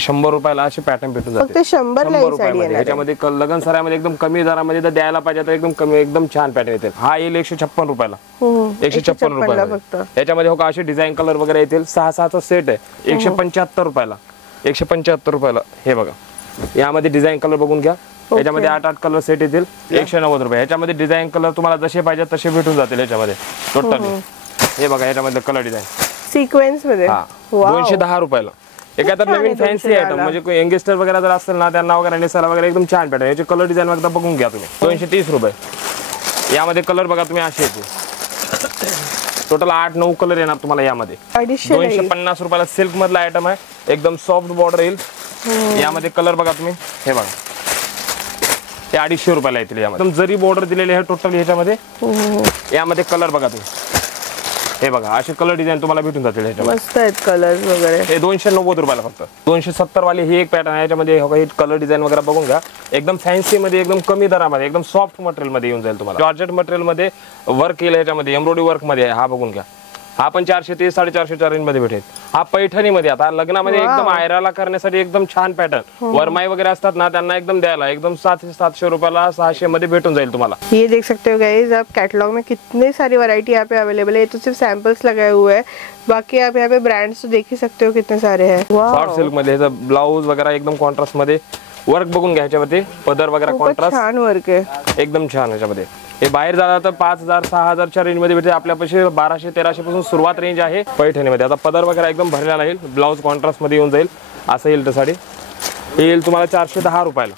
100 रुपयाला असे पॅटर्न भेटून जाते. फक्त 100 ला ही साडी आहे. याच्यामध्ये लग्न सरामध्ये एकदम कमी दरामध्ये जर द्यायला पाहिजे तर एकदम कमी एकदम छान पॅटर्न येते. हा येईल 156 रुपयाला. 156 रुपयाला फक्त. याच्यामध्ये हो का असे डिझाईन कलर वगैरे येतील. 6-6चा सेट आहे 175 रुपयाला. 175 रुपयाला. हे बघा यामध्ये डिझाईन कलर बघून घ्या. याच्यामध्ये 8-8 कलर सेट येतील 190 रुपये. याच्यामध्ये डिझाईन कलर तुम्हाला जसे पाहिजे तसे भेटून जातील याच्यामध्ये टोटली. हे बघा याच्यामध्ये कलर डिझाईन सिक्वेन्स मध्ये 210 रुपयाला. एक आता नवीन फॅन्सी आयटम म्हणजे कोणी यंगस्टर वगैरे जर असेल ना त्यांना वगैरे नेसायला वगैरे एकदम छान पॅटर्न. याचे कलर डिझाईन वगैरे बघून घ्या तुम्ही. 230 रुपये. यामध्ये कलर बघा तुम्ही असे येतील टोटल 8-9 कलर येणार तुम्हाला यामध्ये. 250 रुपयाला सिल्क मधला आयटम आहे. एकदम सॉफ्ट बॉर्डर येईल. यामध्ये कलर बघा तुम्ही. हे बघा हे 250 रुपयाला येतील. यामध्ये एकदम जरी बॉर्डर दिलेले आहे टोटल ह्याच्यामध्ये. यामध्ये कलर बघा तुम्ही. हे बघा असे कलर डिझाईन तुम्हाला भेटून जातील. मस्त आहेत कलर्स वगैरे. हे 290 रुपयाला फक्त. 270 वाले ही एक पॅटर्न आहे. याच्यामध्ये हे कलर डिझाईन वगैरे बघून घ्या. एकदम फॅन्सी मध्ये एकदम कमी दरामध्ये एकदम सॉफ्ट मटेरियल मध्ये येऊन जाईल तुम्हाला. जॉर्जेट मटेरियल मध्ये वर्क केलं याच्यामध्ये एम्ब्रॉयडरी वर्क मध्ये. हा बघून घ्या. हा पण 430-450 रेंज मध्ये भेटेल. हा पैठणी मध्ये आता लग्नामध्ये एकदम आयराला करण्यासाठी एकदम छान पॅटर्न. वरमाई वगैरे असतात ना त्यांना एकदम द्यायला एकदम 700 रुपयाला 600 मध्ये भेटून जाईल तुम्हाला. ये देख सकते हो गाइस आप कैटलॉग में कितने सारी वैरायटी यहाँ पे अवेलेबल है. ये तो सिर्फ सैंपल्स लगाए हुए हैं. बाकी आप यहाँ पे ब्रांड्स तो देख ही सकते हो कितने सारे हैं. सॉफ्ट सिल्क मध्ये ब्लाउज वगैरह एकदम कॉन्ट्रास्ट मध्ये वर्क बघून घ्या. ह्याच्यामध्ये पदर वगैरे कॉन्ट्रास्ट छान वर्क आहे एकदम छान. ह्याच्यामध्ये हे बाहेर झाला तर 5000-6000 च्या रेंज मध्ये भेटते. आपल्यापाशी 1200-1300 पासून सुरुवात रेंज आहे पैठणीमध्ये. आता पदर वगैरे एकदम भरलेला येईल. ब्लाउज कॉन्ट्रास्ट मध्ये येऊन जाईल असं येईल. तर साडी येईल तुम्हाला 410 रुपयाला.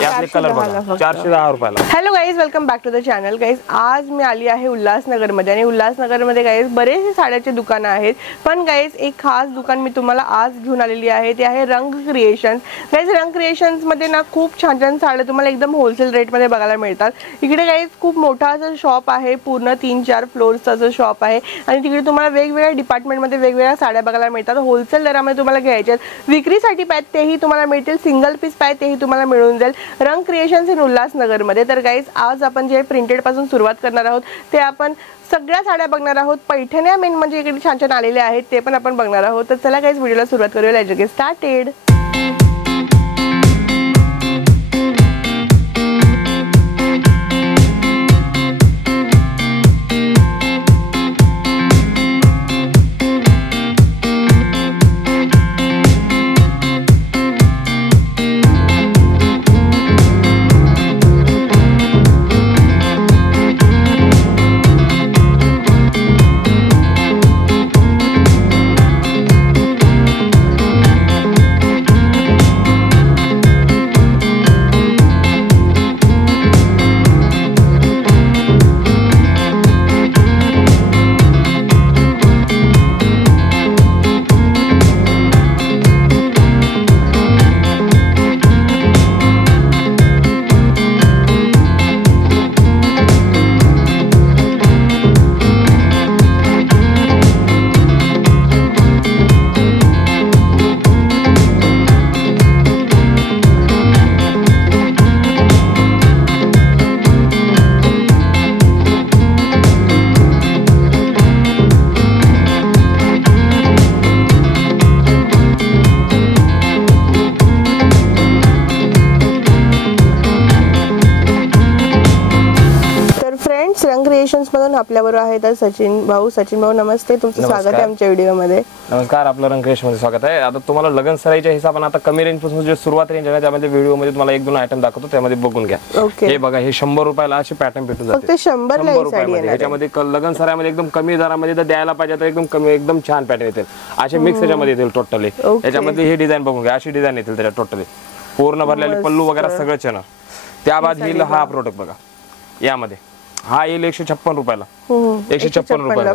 यातले कलर बघा 410 रुपयाला. Hello guys welcome back to the channel. Guys आज मी आली आहे उल्हासनगर मध्ये आणि उल्हासनगर मध्ये गाईज बरेचसे साड्याचे दुकानं आहेत. पण गाईज एक खास दुकान मी तुम्हाला आज घेऊन आलेली आहे. ते आहे रंग क्रिएशन्स. गाईज रंग क्रिएशन्स मध्ये ना खूप छान छान साड्या तुम्हाला एकदम होलसेल रेट मध्ये बघायला मिळतात. इकडे गाईज खूप मोठा असं शॉप आहे. पूर्ण 3-4 फ्लोअर्सचं असं शॉप आहे आणि तिकडे तुम्हाला वेगवेगळ्या डिपार्टमेंट मध्ये वेगवेगळ्या साड्या बघायला मिळतात. होलसेल दरामध्ये तुम्हाला घ्यायच्या विक्रीसाठी पाहिजे तेही तुम्हाला मिळतील. सिंगल पीस पाहिजे तेही तुम्हाला मिळून जाईल. रंग क्रिएशन्स इन उल्हासनगर मध्ये. तर गाईज आज आपण जे प्रिंटेड पासून सुरुवात करणार आहोत ते आपण सगळ्या साड्या बघणार आहोत. पैठण्या मेन म्हणजे इकडे छान छान आलेले आहेत ते पण आपण बघणार आहोत. तर चला गाईज व्हिडिओला सुरुवात करूया. Let's get started. रंग क्रिएशन्स मधून आपल्याबरोबर आहेत सचिन भाऊ. सचिन भाऊ नमस्ते. तुमचं स्वागत आहे आमच्या व्हिडिओ मध्ये. नमस्कार. आपलं रंग क्रिएशन मध्ये स्वागत आहे. आता तुम्हाला लग्न सराईच्या हिसाबाने आता कमी रेंज पासून जे सुरुवात रेंज आहे त्यामध्ये व्हिडिओ मध्ये तुम्हाला 1-2 आयटम दाखवतो त्यामध्ये बघून घ्या. हे बघा हे 100 रुपयाला असे पॅटर्न भेटून जाते. फक्त 100 ला ही साडी आहे. याच्यामध्ये लग्न सराईमध्ये एकदम कमी दरामध्ये जर द्यायला पाहिजे तर एकदम कमी एकदम छान पॅटर्न येतील. असे मिक्स याच्यामध्ये येतील टोटली. याच्यामध्ये हे डिझाईन बघून घ्या. अशी डिझाईन येतील त्याच्या टोटली पूर्ण भरलेले पल्लू वगैरे सगळंच येणार. त्याबाद येईल हा प्रोडक्ट बघा. यामध्ये हा येईल 156 रुपयाला. 156 रुपयाला.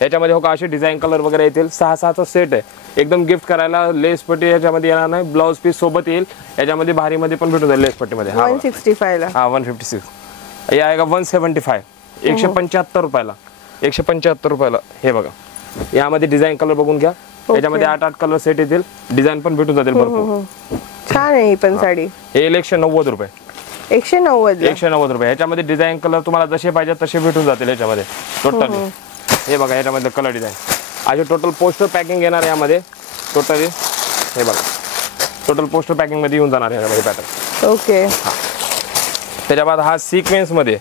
याच्यामध्ये हो का असे डिझाईन कलर वगैरे येतील. 6-6चा सेट आहे. एकदम गिफ्ट करायला लेस पट्टी याच्यामध्ये येणार नाही. ब्लाउज पीस सोबत येईल. याच्यामध्ये भारी मध्ये पण भेटून जाईल लेस पट्टी मध्ये. 165 ला. हा 156. या आहे का 175. 175 रुपयाला. 175 रुपयाला. हे बघा यामध्ये डिझाईन कलर बघून घ्या. याच्यामध्ये 8-8 कलर सेट येतील. डिझाईन पण भेटून जातील भरपूर. छान आहे ही पण साडी. हे 190 रुपये. 190 रुपये. ह्याच्यामध्ये डिझाईन कलर तुम्हाला जसे पाहिजे तसे भेटून जातील याच्यामध्ये टोटली. हे बघा याच्यामध्ये कलर डिझाईन असे टोटल पोस्टर पॅकिंग येणार यामध्ये टोटली. हे बघा टोटल पोस्टर पॅकिंग मध्ये येऊन जाणार आहे पॅटर्न. ओके. त्याच्या बाद हा सिक्वेन्स मध्ये,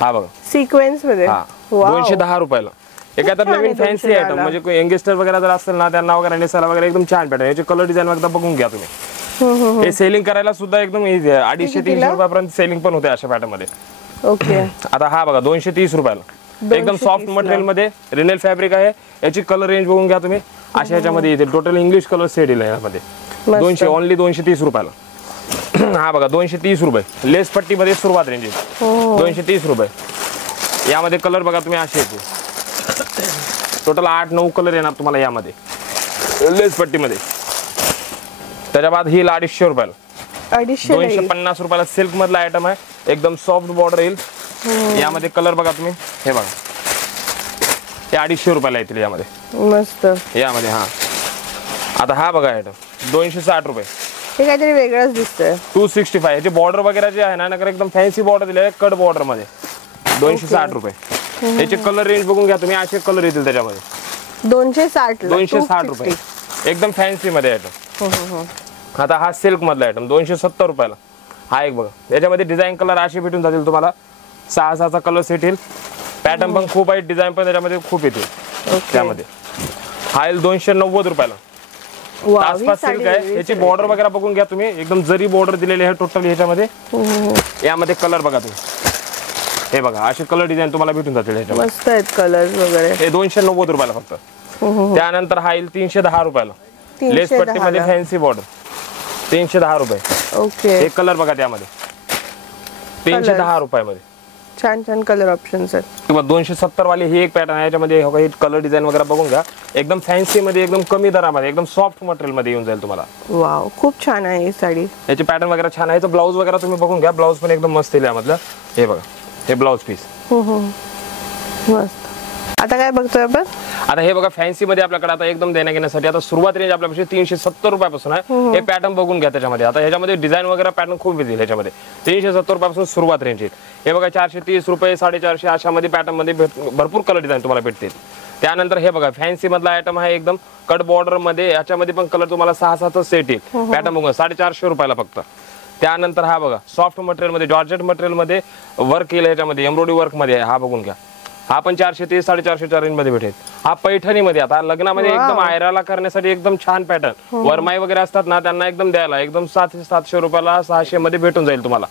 हा बघा सिक्वेन्स मध्ये, हा 210 रुपयाला. एखादा नवीन फॅन्सी आयटम म्हणजे कोणी यंगस्टर वगैरे जर असेल ना त्यांना वगैरे नेसायला वगैरे एकदम छान पॅटर्न. याचे कलर डिझाईन एकदा बघून घ्या तुम्ही. हे सेलिंग करायला सुद्धा एकदम इझी आहे. 250-300 रुपयापर्यंत सेलिंग पण होते अशा पॅटर्न मध्ये. ओके. आता हा बघा 230 रुपयाला एकदम सॉफ्ट मटेरियल मध्ये रिनेल फॅब्रिक आहे. याची कलर रेंज बघून घ्या तुम्ही. अशा ह्याच्यामध्ये येते टोटल इंग्लिश कलर सेट येईल यामध्ये. 200 ओनली 230 रुपयाला. हा बघा 230 रुपये. लेस पट्टी मध्ये सुरुवात रेंज आहे 230 रुपये. यामध्ये कलर बघा तुम्ही असे येते. टोटल 8-9 कलर येणार तुम्हाला यामध्ये लेस पट्टी मध्ये. त्याच्या बाद ही 250 रुपयाला. 250 रुपयाला सिल्क मधला आयटम आहे. एकदम सॉफ्ट बॉर्डर येईल. यामध्ये कलर बघा तुम्ही. हे बघा हे 250 रुपयाला येतील यामध्ये. मस्त यामध्ये. हा आता हा बघा आयटम 260 रुपये. हे काहीतरी वेगळंच दिसतंय. 265. याचे बॉर्डर वगैरे जे आहे ना एकदम फॅन्सी बॉर्डर दिले आहे कट बॉर्डर मध्ये. 260 रुपये. याचे कलर रेंज बघून घ्या तुम्ही. असे कलर येतील त्याच्यामध्ये. 260 रुपये एकदम फॅन्सी मध्ये आयटम. आता हा सिल्क मधला आयटम 270 रुपयाला. हा एक बघा. याच्यामध्ये डिझाईन कलर असे भेटून जातील तुम्हाला. 6-6चा कलर सेट येईल. पॅटर्न पण खूप आहे. डिझाईन पण त्याच्यामध्ये खूप येतील त्यामध्ये. हा येईल 290 रुपयाला. आसपास सिल्क आहे. याची बॉर्डर वगैरे बघून घ्या तुम्ही. एकदम जरी बॉर्डर दिलेली आहे टोटल ह्याच्यामध्ये. यामध्ये कलर बघा तुम्ही. हे बघा असे कलर डिझाईन तुम्हाला भेटून जातील ह्याच्यामध्ये. मस्त आहेत कलर वगैरे. हे 290 रुपयाला फक्त. त्यानंतर हा येईल 310 रुपयाला. लेस पट्टी मध्ये फॅन्सी बॉर्डर 310 रुपये. ओके. एक कलर बघा त्यामध्ये 310 रुपयामध्ये. छान छान कलर ऑप्शन्स आहेत. किंवा 270 वाली ही एक पॅटर्न आहे. याच्यामध्ये कलर डिझाईन वगैरे बघून घ्या. एकदम फॅन्सी मध्ये एकदम कमी दरामध्ये एकदम सॉफ्ट मटेरियल मध्ये येऊन जाईल तुम्हाला. वाव खूप छान आहे ही साडी. याची पॅटर्न वगैरे छान आहे. ब्लाऊज वगैरे तुम्ही बघून घ्या. ब्लाऊज पण एकदम मस्त आहे यामधलं. हे बघा हे ब्लाऊज पीस. मस्त. आता काय बघतोय आपण. आता हे बघा फॅन्सी मध्ये आपल्याकडे आता एकदम देण्या घेण्यासाठी आता सुरुवात रेंज आपल्यापाशी 370 रुपयापासून आहे. हे पॅटर्न बघून घ्या त्याच्यामध्ये. आता ह्याच्यामध्ये डिझाईन वगैरे पॅटर्न खूप येतील ह्याच्यामध्ये. 370 रुपयापासून सुरुवात रेंज येईल. हे बघा 430 रुपये 450 अशामध्ये पॅटर्न मध्ये भरपूर कलर डिझाईन तुम्हाला भेटतील. त्यानंतर हे बघा फॅन्सी मधला आयटम आहे एकदम कट बॉर्डर मध्ये. याच्यामध्ये पण कलर तुम्हाला 6-7 सेट येईल. पॅटर्न बघा 450 रुपयाला फक्त. त्यानंतर हा बघा सॉफ्ट मटेरियल मध्ये जॉर्जेट मटेरियल मध्ये वर्क येईल. ह्याच्यामध्ये एम्ब्रॉयडरी वर्क मध्ये आहे. हा बघून घ्या. हा पण 430-450 रेंज मध्ये भेटेल. हा पैठणी मध्ये. आता लग्नामध्ये एकदम आयराला करण्यासाठी एकदम छान पॅटर्न. वरमाई वगैरे असतात ना त्यांना एकदम द्यायला एकदम 700 रुपयाला 600 मध्ये भेटून जाईल तुम्हाला.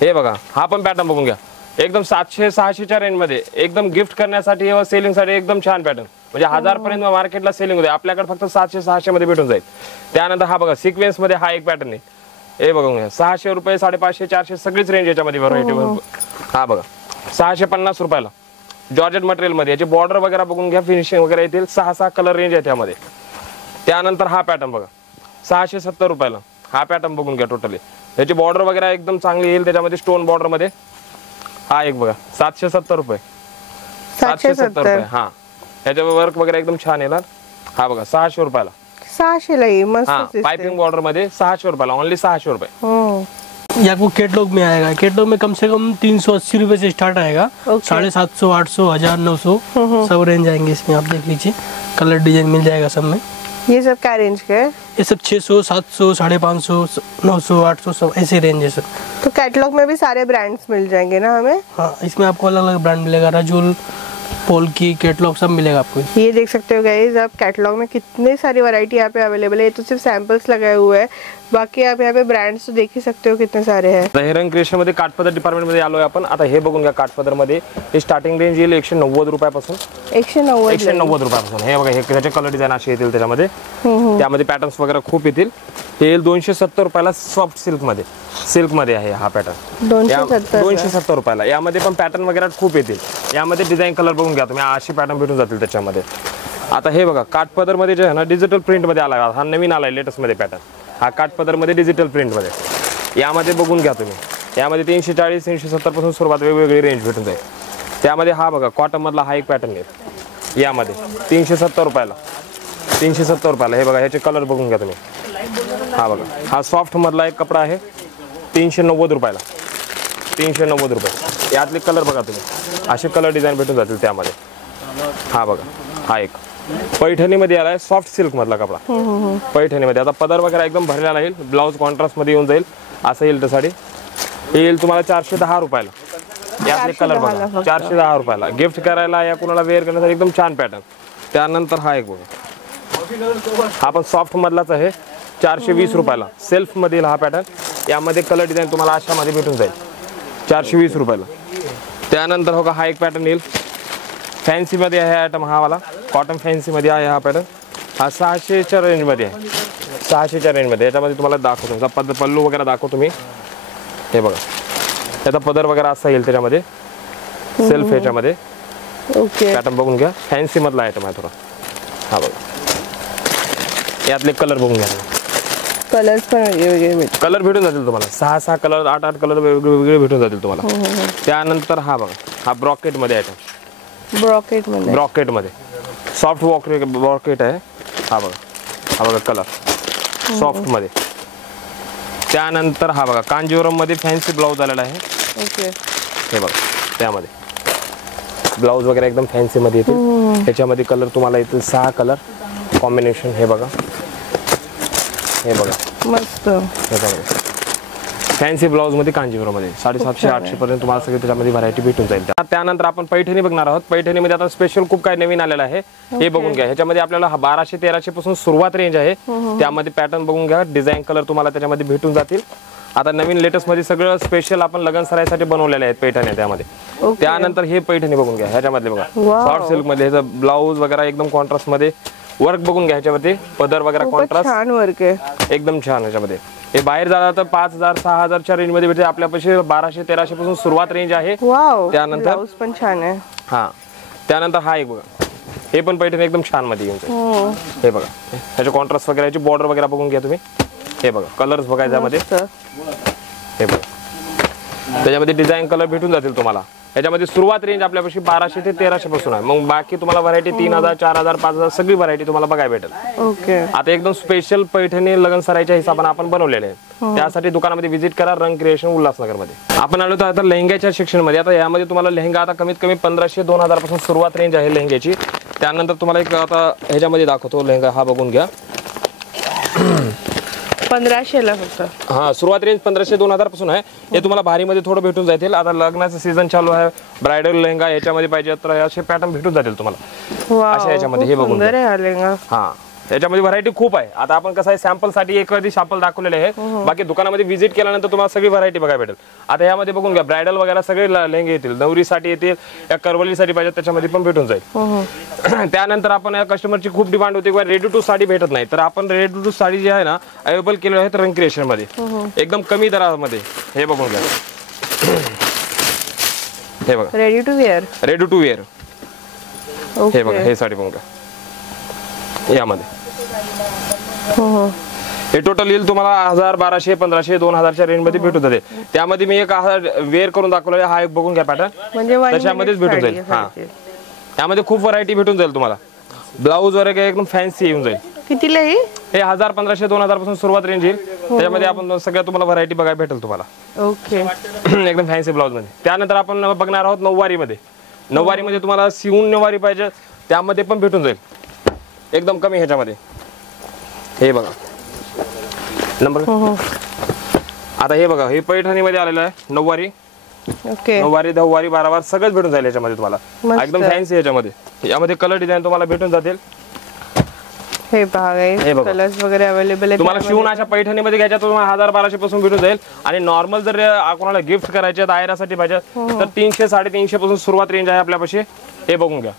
हे बघा हा पण पॅटर्न बघून घ्या. एकदम 700-600च्या रेंज मध्ये एकदम गिफ्ट करण्यासाठी किंवा सेलिंग साठी एकदम छान पॅटर्न. म्हणजे 1000 पर्यंत मार्केटला सेलिंग होते. आपल्याकडे फक्त 700-600 मध्ये भेटून जाईल. त्यानंतर हा बघा सिक्वेन्स मध्ये हा एक पॅटर्न आहे. हे बघून घ्या 600 रुपये 550-400 सगळीच रेंज याच्यामध्ये व्हरायटी. हा बघा 650 रुपयाला जॉर्जेट मटेरियल मध्ये. याची बॉर्डर वगैरे बघून घ्या. फिनिशिंग वगैरे येतील. 6 कलर रेंज आहे त्यामध्ये. त्यानंतर हा पॅटर्न बघा 670 रुपयाला. हा पॅटर्न बघून घ्या टोटली. याची बॉर्डर वगैरे एकदम चांगली येईल त्याच्यामध्ये स्टोन बॉर्डर मध्ये. हा एक बघा 770 रुपये. 770 रुपये. हा याच्यावर वर्क वगैरे एकदम छान येणार. हा बघा 600 रुपयाला. 600 ला ही मस्त पाइपिंग बॉर्डर मध्ये 600 रुपयाला. ओनली 600 रुपये. ये आपको कैटलॉग में आएगा. कैटलॉग में कम से कम 380 रुपए से स्टार्ट आएगा. 750, 800, 1000, 900 सब रेंज आएंगे इसमें. आप देख लीजिए कलर डिजाइन मिल जाएगा सब में. ये सब क्या रेंज के है. ये सब 600, 700, 550, 900, 800 सब ऐसे रेंज है सर. तो कैटलॉग में भी सारे ब्रांड्स मिल जाएंगे ना हमें. हाँ इसमें आपको अलग अलग ब्रांड मिलेगा. राजूल, पोल्की, कैटलॉग सब मिलेगा आपको. ये देख सकते हो गाइस आप कैटलॉग में कितनी सारी वैरायटी यहाँ पे अवेलेबल है. ये तो सिर्फ सैंपल्स लगाए हुए हैं. बाकी आप यहाँ पे ब्रांड्स तो देख ही सकते हो कितने सारे हैं. हे रंग क्रिएशन मध्ये काठपदर डिपार्टमेंट मध्ये आलोय आपण. आता हे बघून घ्या काठपदर मध्ये. हे स्टार्टिंग रेंज येईल 190 रुपयापासून. 190 रुपयापासून. हे बघा हे त्याचे कलर डिझाईन असे येतील त्याच्यामध्ये. त्यामध्ये पॅटर्न्स वगैरे खूप येतील. हे येईल 270 रुपयाला सॉफ्ट सिल्क मध्ये. सिल्क मध्ये आहे हा पॅटर्न 270 रुपयाला. यामध्ये पण पॅटर्न वगैरे खूप येतील. यामध्ये डिझाईन कलर बघून घ्या तुम्ही. अशी पॅटर्न भेटून जातील त्याच्यामध्ये. आता हे बघा काठपदर मध्ये जे आहे ना डिजिटल प्रिंट मध्ये आला. हा नवीन आलाय लेटेस्ट मध्ये पॅटर्न. हा काठपदर मध्ये डिजिटल प्रिंट मध्ये. यामध्ये बघून घ्या तुम्ही. यामध्ये 340-370 पासून सुरुवात वेगवेगळी रेंज भेटून जाईल. त्यामध्ये हा बघा कॉटन मधला हा एक पॅटर्न आहे. यामध्ये 370 रुपयाला. 370 रुपयाला. हे बघा ह्याचे कलर बघून घ्या तुम्ही. हा बघा हा सॉफ्ट मधला एक कपडा आहे. 390 रुपयाला. 390 रुपये. यातले कलर बघा तुम्ही. असे कलर डिझाईन भेटून जातील त्यामध्ये. हा बघा हा एक पैठणीमध्ये आलाय सॉफ्ट सिल्क मधला कपडा पैठणीमध्ये. आता पदर वगैरे एकदम भरलेला येईल, ब्लाऊज कॉन्ट्रास्ट मध्ये येऊन जाईल असं येईल. तर साडी येईल तुम्हाला 410 रुपयाला. यातले कलर बघा 410 रुपयाला. गिफ्ट करायला या कुणाला वेअर करण्यासाठी एकदम छान पॅटर्न. त्यानंतर हा एक बघा, हा पण सॉफ्ट मधलाच आहे, 420 रुपयाला. सेल्फ मध्ये हा पॅटर्न. यामध्ये कलर डिझाईन तुम्हाला अशामध्ये भेटून जाईल 420 रुपयाला. त्यानंतर हो का हा एक पॅटर्न येईल फॅन्सी मध्ये आहे आयटम. हा वाला कॉटन फॅन्सी मध्ये आहे हा पॅटर्न. हा 600च्या रेंज मध्ये आहे, 600च्या रेंज मध्ये. याच्यामध्ये तुम्हाला दाखवतो पल्लू वगैरे दाखवतो मी. हे बघा त्याचा पदर वगैरे असा येईल त्याच्यामध्ये सेल्फ याच्यामध्ये. ओके पॅटर्न बघून घ्या, फॅन्सी मधला आयटम आहे थोडा. हा बघा यातले कलर बघून घ्या. कलर्स पण वेगवेगळे कलर भेटून जातील तुम्हाला, 6 कलर 8 कलर वेगवेगळे भेटून जातील तुम्हाला. त्यानंतर हा बघा हा ब्रॉकेट मध्ये आयटम. ब्रॉकेट मध्ये सॉफ्ट ब्रॉकेट आहे. हा बघा कलर सॉफ्ट मध्ये. त्यानंतर हा बघा कांजीवरम मध्ये फॅन्सी ब्लाऊज आलेला आहे. ओके हे बघा त्यामध्ये ब्लाऊज वगैरे एकदम फॅन्सी मध्ये येतील. त्याच्यामध्ये कलर तुम्हाला येतील 6 कलर कॉम्बिनेशन. हे बघा मस्त. फॅन्सी ब्लाऊज मध्ये कांजीवरम मध्ये 750-800 पर्यंत तुम्हाला सगळे त्याच्यामध्ये व्हरायटी भेटून जाईल. त्यानंतर आपण पैठणी बघणार आहोत. पैठणीमध्ये आता स्पेशल खूप काही नवीन आलेलं आहे, हे बघून घ्या. ह्याच्यामध्ये आपल्याला 1200-1300 पासून सुरुवात रेंज आहे. त्यामध्ये पॅटर्न बघून घ्या, डिझाईन कलर तुम्हाला त्याच्यामध्ये भेटून जातील. आता नवीन लेटेस्ट मध्ये सगळं स्पेशल आपण लग्न सराईसाठी बनवलेले आहेत पैठणी त्यामध्ये. त्यानंतर हे पैठणी बघून घ्या, ह्याच्यामध्ये बघा सॉफ्ट सिल्क मध्ये ह्याचं ब्लाऊज वगैरे एकदम कॉन्ट्रास्ट मध्ये. वर्क बघून घ्या ह्याच्यावरती, पदर वगैरे कॉन्ट्रास्ट छान वर्क आहे एकदम छान. ह्याच्यामध्ये हे बाहेर जातात तर 5000-6000च्या रेंज मध्ये भेटते. आपल्यापाशी 1200-1300 पासून सुरुवात रेंज आहे. त्यानंतर ब्लाऊज पण छान आहे. हा त्यानंतर हा एक बघा, हे पण पैठणी एकदम छान मध्ये येऊन जाईल. हे बघा ह्याचे कॉन्ट्रास्ट वगैरे, याची बॉर्डर वगैरे बघून घ्या तुम्ही. हे बघा कलर्स बघा याच्यामध्ये. हे बघा त्याच्यामध्ये डिझाईन कलर भेटून जातील तुम्हाला. याच्यामध्ये सुरुवात रेंज आपल्यापाशी 1200 ते 1300 पासून आहे. मग बाकी तुम्हाला व्हरायटी 3000, 4000, 5000 सगळी व्हरायटी तुम्हाला बघायला भेटेल. ओके आता एकदम स्पेशल पैठणी लग्न सराईच्या हिशोबाने आपण बनवलेले आहे. त्यासाठी दुकानामध्ये व्हिजिट करा, रंग क्रिएशन उल्हासनगर मध्ये. आपण आलो तर आता लेहंग्याच्या सेक्शन मध्ये. आता यामध्ये तुम्हाला लेहंगा आता कमीत कमी 1500-2000 पासून सुरुवात रेंज आहे लेहंग्याची. त्यानंतर तुम्हाला एक आता ह्याच्यामध्ये दाखवतो लेहंगा. हा बघून घ्या 1500ला फक्त. हा सुरुवात रेंज 1500-2000 पासून आहे. हे तुम्हाला भारीमध्ये थोडं भेटून जातील. आता लग्नाचं सीझन चालू आहे, ब्रायडल लेहंगा याच्यामध्ये पाहिजे तर असे पॅटर्न भेटून जातील तुम्हाला अशा याच्यामध्ये. हे बघून लेहंगा. हा याच्यामध्ये व्हरायटी खूप आहे. आता आपण कसं आहे सॅम्पल साठी एक सॅम्पल दाखवलेले आहे. बाकी दुकानामध्ये व्हिजिट केल्यानंतर तुम्हाला सगळी व्हरायटी बघायला भेटेल. आता यामध्ये बघून घ्या ब्रायडल वगैरे सगळे लेहंगे येतील, नवरीसाठी येतील, या करवलीसाठी पाहिजे त्याच्यामध्ये पण भेटून जाईल. त्यानंतर आपण या कस्टमरची खूप डिमांड होती की रेडी टू साडी भेटत नाही, तर आपण रेडी टू साडी जी आहे ना अवेलेबल केलेली आहे रंग क्रिएशन मध्ये एकदम कमी दरामध्ये. हे बघून घ्या, हे बघा रेडी टू वेअर. हे बघा हे साडी बघून घ्या यामध्ये. हे टोटल येईल तुम्हाला 1000, 1200, 1500, 2000च्या रेंज मध्ये भेटून जाते. त्यामध्ये मी एक वेअर करून दाखवला. हा एक बघून घ्या पॅटर्न, त्याच्यामध्येच भेटून जाईल. हा त्यामध्ये खूप व्हरायटी भेटून जाईल तुम्हाला. ब्लाऊज वगैरे एकदम फॅन्सी येऊन जाईल. कितीला हे 1000, 1500, 2000 पासून सुरुवात रेंज येईल. त्याच्यामध्ये आपण सगळ्या तुम्हाला व्हरायटी बघायला भेटेल तुम्हाला. ओके एकदम फॅन्सी ब्लाऊज मध्ये. त्यानंतर आपण बघणार आहोत नऊवारी मध्ये. नऊवारी मध्ये तुम्हाला शिवून नऊवारी पाहिजे त्यामध्ये पण भेटून जाईल एकदम कमी ह्याच्यामध्ये. हे बघा नंबर. आता हे बघा हे पैठणी मध्ये आलेलं आहे नऊवारी. ओके नऊवारी, दहावारी, बारावार सगळंच भेटून जाईल याच्यामध्ये तुम्हाला एकदम फॅन्सी. यामध्ये कलर डिझाईन तुम्हाला भेटून जातील. हे पहा कलर्स वगैरे अवेलेबल आहे. तुम्हाला शिवून अशा पैठणीमध्ये घ्यायच्या तुम्हाला 1000-1200 पासून भेटून जाईल. आणि नॉर्मल जर कोणाला गिफ्ट करायचे दायरासाठी पाहिजे तर 300-350 पासून सुरुवात रेंज आहे आपल्यापाशी. हे बघून घ्या.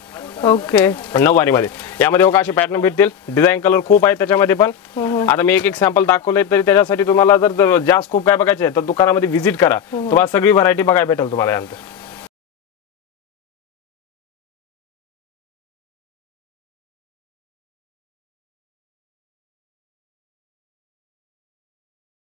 ओके नऊवारी मध्ये. यामध्ये असे पॅटर्न भेटतील, डिझाईन कलर खूप आहे त्याच्यामध्ये पण. आता मी एक सॅम्पल दाखवले तरी त्याच्यासाठी तुम्हाला जर जास्त खूप काय बघायचे तर दुकानामध्ये व्हिजिट करा, तुम्हाला सगळी व्हरायटी बघायला भेटेल तुम्हाला यानंतर.